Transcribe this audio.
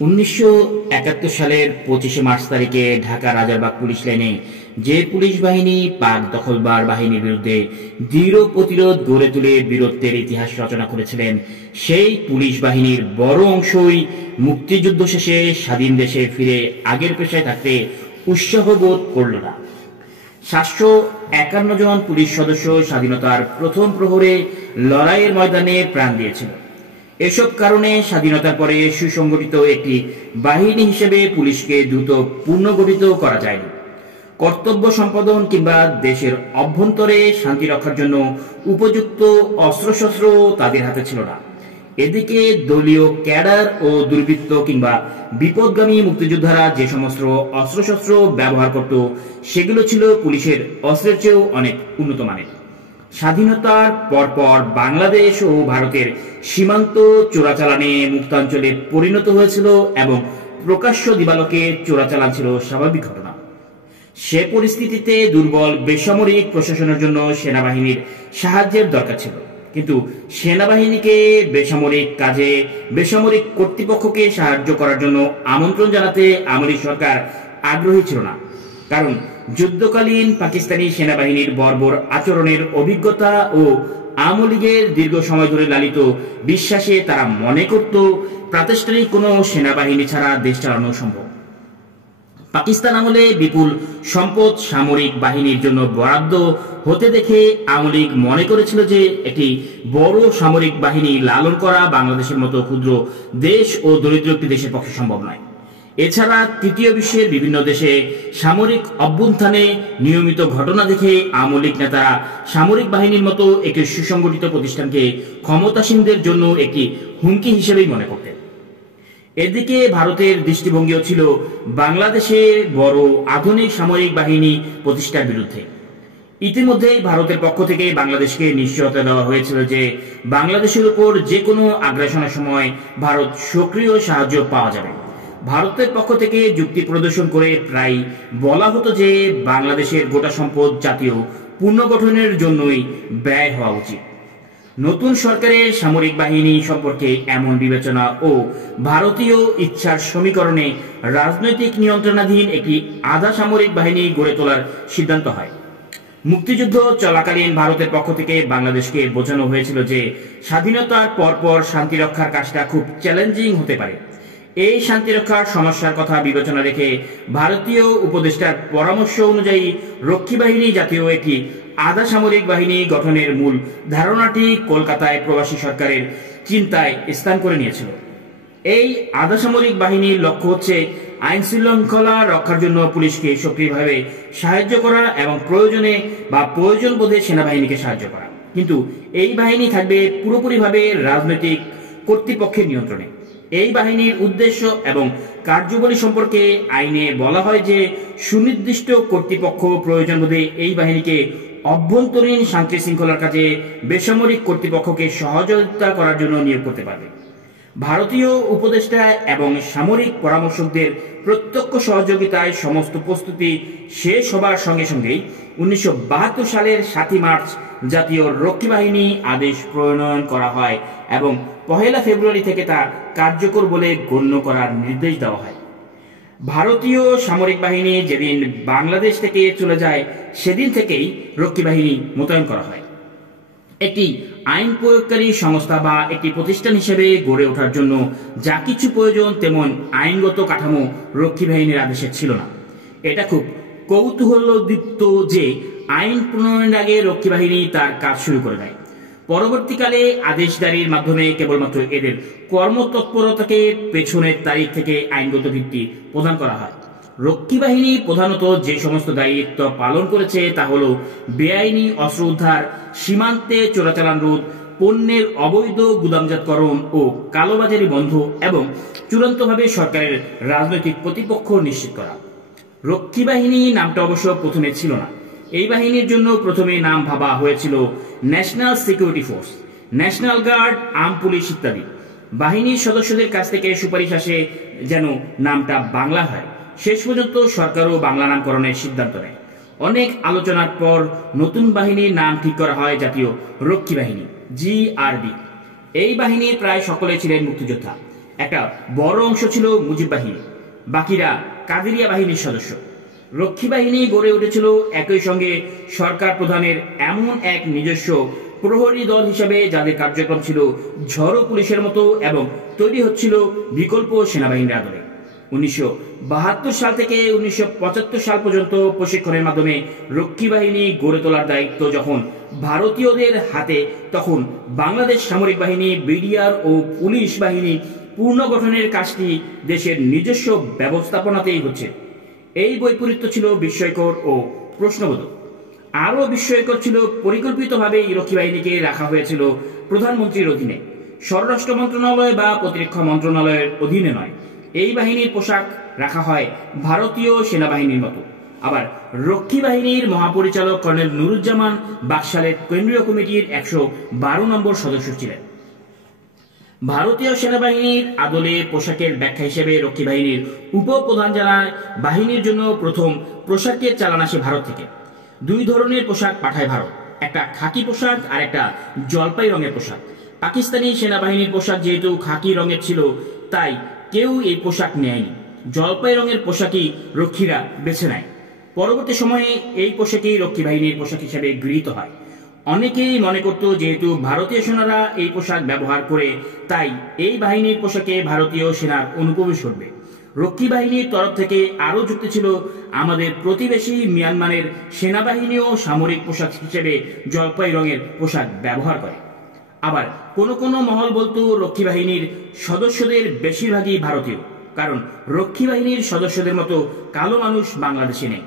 1971 সালের 25শে মার্চ তারিখে ঢাকা রাজারবাগ পুলিশ লাইনে যে পুলিশ বাহিনী পাক দখলদার বাহিনীর বিরুদ্ধে দৃঢ় প্রতিরোধ গড়ে তুলে বীরত্বের ইতিহাস রচনা করেছিলেন, সেই পুলিশ বাহিনীর বড় অংশই মুক্তিযুদ্ধ শেষে স্বাধীন দেশে ফিরে আগের পেশায় থাকতে উৎসাহ বোধ করল না। 751 জন পুলিশ সদস্য স্বাধীনতার প্রথম প্রহরে লড়াইয়ের ময়দানে প্রাণ দিয়েছিল। এসব কারণে স্বাধীনতার পরে সুসংগঠিত একটি বাহিনী হিসেবে পুলিশকে দ্রুত পুনর্গঠিত করা যায়নি। কর্তব্য সম্পাদন কিংবা দেশের অভ্যন্তরে শান্তি রক্ষার জন্য উপযুক্ত অস্ত্রশস্ত্র তাদের হাতে ছিল না। এদিকে দলীয় ক্যাডার ও দুর্বৃত্ত কিংবা বিপদগামী মুক্তিযোদ্ধারা যে সমস্ত অস্ত্রশস্ত্র ব্যবহার করত, সেগুলো ছিল পুলিশের অস্ত্রের চেয়েও অনেক উন্নত মানের। স্বাধীনতার পরপর বাংলাদেশ ও ভারতের সীমান্ত চোরাচালানে মুক্তাঞ্চলে পরিণত হয়েছিল এবং প্রকাশ্য দিবালোকে চোরাচালান ছিল স্বাভাবিক ঘটনা। সে পরিস্থিতিতে দুর্বল বেসামরিক প্রশাসনের জন্য সেনাবাহিনীর সাহায্যের দরকার ছিল, কিন্তু সেনাবাহিনীকে বেসামরিক কাজে বেসামরিক কর্তৃপক্ষকে সাহায্য করার জন্য আমন্ত্রণ জানাতে আওয়ামী সরকার আগ্রহী ছিল না। কারণ যুদ্ধকালীন পাকিস্তানি সেনাবাহিনীর বর্বর আচরণের অভিজ্ঞতা ও আওয়ামী লীগের দীর্ঘ সময় ধরে লালিত বিশ্বাসে তারা মনে করত প্রাতিষ্ঠানিক কোনো সেনাবাহিনী ছাড়া দেশ চালানো সম্ভব। পাকিস্তান আমলে বিপুল সম্পদ সামরিক বাহিনীর জন্য বরাদ্দ হতে দেখে আওয়ামী লীগ মনে করেছিল যে একটি বড় সামরিক বাহিনী লালন করা বাংলাদেশের মতো ক্ষুদ্র দেশ ও দরিদ্র একটি দেশের পক্ষে সম্ভব নয়। এছাড়া তৃতীয় বিশ্বের বিভিন্ন দেশে সামরিক অভ্যুত্থানে নিয়মিত ঘটনা দেখে আওয়ামী লীগ নেতারা সামরিক বাহিনীর মতো একটি সুসংগঠিত প্রতিষ্ঠানকে ক্ষমতাসীনদের জন্য একটি হুমকি হিসেবেই মনে করতেন। এদিকে ভারতের দৃষ্টিভঙ্গিও ছিল বাংলাদেশে বড় আধুনিক সামরিক বাহিনী প্রতিষ্ঠার বিরুদ্ধে। ইতিমধ্যেই ভারতের পক্ষ থেকে বাংলাদেশকে নিশ্চয়তা দেওয়া হয়েছিল যে বাংলাদেশের উপর যে কোনো আগ্রাসনের সময় ভারত সক্রিয় সাহায্য পাওয়া যাবে। ভারতের পক্ষ থেকে যুক্তি প্রদর্শন করে প্রায় বলা হতো যে বাংলাদেশের গোটা সম্পদ জাতীয় পুনর্গঠনের জন্যই ব্যয় হওয়া উচিত। নতুন সরকারের সামরিক বাহিনী সম্পর্কে এমন বিবেচনা ও ভারতীয় ইচ্ছার সমীকরণে রাজনৈতিক নিয়ন্ত্রণাধীন একটি আধা সামরিক বাহিনী গড়ে তোলার সিদ্ধান্ত হয়। মুক্তিযুদ্ধ চলাকালীন ভারতের পক্ষ থেকে বাংলাদেশকে বোঝানো হয়েছিল যে স্বাধীনতার পরপর শান্তি রক্ষার কাজটা খুব চ্যালেঞ্জিং হতে পারে। এই শান্তিরক্ষার সমস্যার কথা বিবেচনা রেখে ভারতীয় উপদেষ্টার পরামর্শ অনুযায়ী রক্ষী বাহিনী জাতীয় একটি আধা সামরিক বাহিনী গঠনের মূল ধারণাটি কলকাতায় প্রবাসী সরকারের চিন্তায় স্থান করে নিয়েছিল। এই আধা সামরিক বাহিনীর লক্ষ্য হচ্ছে আইন শৃঙ্খলা রক্ষার জন্য পুলিশকে সক্রিয়ভাবে সাহায্য করা এবং প্রয়োজনে বা প্রয়োজন বোধে সেনাবাহিনীকে সাহায্য করা, কিন্তু এই বাহিনী থাকবে পুরোপুরিভাবে রাজনৈতিক কর্তৃপক্ষের নিয়ন্ত্রণে। এই বাহিনীর উদ্দেশ্য এবং কার্যাবলী সম্পর্কে আইনে বলা হয় যে সুনির্দিষ্ট কর্তৃপক্ষ প্রয়োজন বোধে এই বাহিনীকে অভ্যন্তরীণ শান্তি শৃঙ্খলার কাজে বেসামরিক কর্তৃপক্ষকে সহযোগিতা করার জন্য নিয়োগ করতে পারবে। ভারতীয় উপদেষ্টা এবং সামরিক পরামর্শকদের প্রত্যক্ষ সহযোগিতায় সমস্ত প্রস্তুতি শেষ হবার সঙ্গে সঙ্গেই 1972 সালের 7 মার্চ জাতীয় রক্ষী বাহিনী আদেশ প্রণয়ন করা হয় এবং 1 ফেব্রুয়ারি থেকে তা কার্যকর বলে গণ্য করার নির্দেশ দেওয়া হয়। ভারতীয় সামরিক বাহিনী যেদিন বাংলাদেশ থেকে চলে যায় সেদিন থেকেই রক্ষী বাহিনী মোতায়েন করা হয়। একটি আইন প্রয়োগকারী সংস্থা বা একটি প্রতিষ্ঠান হিসেবে গড়ে ওঠার জন্য যা কিছু প্রয়োজন তেমন আইনগত কাঠামো রক্ষী বাহিনীর আদেশে ছিল না। এটা খুব কৌতূহলোদ্দীপ্ত যে আইন প্রণয়নের আগে রক্ষী বাহিনী তার কাজ শুরু করে দেয়। পরবর্তীকালে আদেশদারির মাধ্যমে কেবলমাত্র এদের কর্মতৎপরতাকে পেছনের তারিখ থেকে আইনগত ভিত্তি প্রদান করা হয়। রক্ষী বাহিনী প্রধানত যে সমস্ত দায়িত্ব পালন করেছে তা হল বেআইনি অস্ত্র উদ্ধার, সীমান্তে চোরাচালান রোধ, পণ্যের অবৈধ গুদামজাতকরণ ও কালোবাজারি বন্ধ এবং চূড়ান্তভাবে সরকারের রাজনৈতিক প্রতিপক্ষ নিশ্চিত করা। রক্ষী বাহিনী নামটা অবশ্য প্রথমে ছিল না। এই বাহিনীর জন্য প্রথমে নাম ভাবা হয়েছিল national security force, national guard, arm police ইত্যাদি। বাহিনীর সদস্যদের কাছ থেকে সুপারিশ আসে যেন নামটা বাংলা হয়। শেষ পর্যন্ত সরকারও বাংলা নামকরণের সিদ্ধান্ত নেয়। অনেক আলোচনার পর নতুন বাহিনীর নাম ঠিক করা হয় জাতীয় রক্ষী বাহিনী, জিআরবি। এই বাহিনীর প্রায় সকলে ছিলেন মুক্তিযোদ্ধা একটা বড় অংশ ছিল মুজিব বাহিনী, বাকিরা কাদেরিয়া বাহিনীর সদস্য। রক্ষী বাহিনী গড়ে উঠেছিল একই সঙ্গে সরকার প্রধানের এমন এক নিজস্ব প্রহরী দল হিসেবে, যাদের কার্যক্রম ছিল ঝড়ো পুলিশের মতো এবং তৈরি হচ্ছিল বিকল্প সেনাবাহিনীর আদলে। 1972 সাল থেকে 1975 সাল পর্যন্ত প্রশিক্ষণের মাধ্যমে রক্ষী বাহিনী গড়ে তোলার দায়িত্ব যখন ভারতীয়দের হাতে, তখন বাংলাদেশ সামরিক বাহিনী, বিডিআর ও পুলিশ বাহিনী পুনর্গঠনের কাজটি দেশের নিজস্ব ব্যবস্থাপনাতেই হচ্ছে। এই বৈপরীত্য ছিল বিস্ময়কর ও প্রশ্নবোধক। আরও বিস্ময়কর ছিল পরিকল্পিতভাবে রক্ষী বাহিনীকে রাখা হয়েছিল প্রধানমন্ত্রীর অধীনে, স্বরাষ্ট্র মন্ত্রণালয় বা প্রতিরক্ষা মন্ত্রণালয়ের অধীনে নয়। এই বাহিনীর পোশাক রাখা হয় ভারতীয় সেনাবাহিনীর মতো। আবার রক্ষী বাহিনীর মহাপরিচালক কর্নেল নুরুজ্জামান বাকশালের কেন্দ্রীয় কমিটির 112 নম্বর সদস্য ছিলেন। ভারতীয় সেনাবাহিনীর আদলে পোশাকের ব্যাখ্যা হিসেবে রক্ষী বাহিনীর উপপ্রধান জানায়, বাহিনীর জন্য প্রথম পোশাকের চালান আসে ভারত থেকে। দুই ধরনের পোশাক পাঠায় ভারত, একটা খাকি পোশাক আর একটা জলপাই রঙের পোশাক। পাকিস্তানি সেনাবাহিনীর পোশাক যেহেতু খাকি রঙের ছিল, তাই কেউ এই পোশাক নেয়নি। জলপাই রঙের পোশাকই রক্ষীরা বেছে নেয়। পরবর্তী সময়ে এই পোশাকই রক্ষী বাহিনীর পোশাক হিসেবে গৃহীত হয়। অনেকেই মনে করত যেহেতু ভারতীয় সেনারা এই পোশাক ব্যবহার করে, তাই এই বাহিনীর পোশাকে ভারতীয় সেনার অনুপ্রবেশ ঘটবে। রক্ষী বাহিনীর তরফ থেকে আরও যুক্তি ছিল, আমাদের প্রতিবেশী মিয়ানমারের সেনাবাহিনীও সামরিক পোশাক হিসেবে জলপাই রঙের পোশাক ব্যবহার করে। আবার কোনো কোনো মহল বলতো রক্ষী বাহিনীর সদস্যদের বেশিরভাগই ভারতীয়, কারণ রক্ষী বাহিনীর সদস্যদের মতো কালো মানুষ বাংলাদেশে নেই।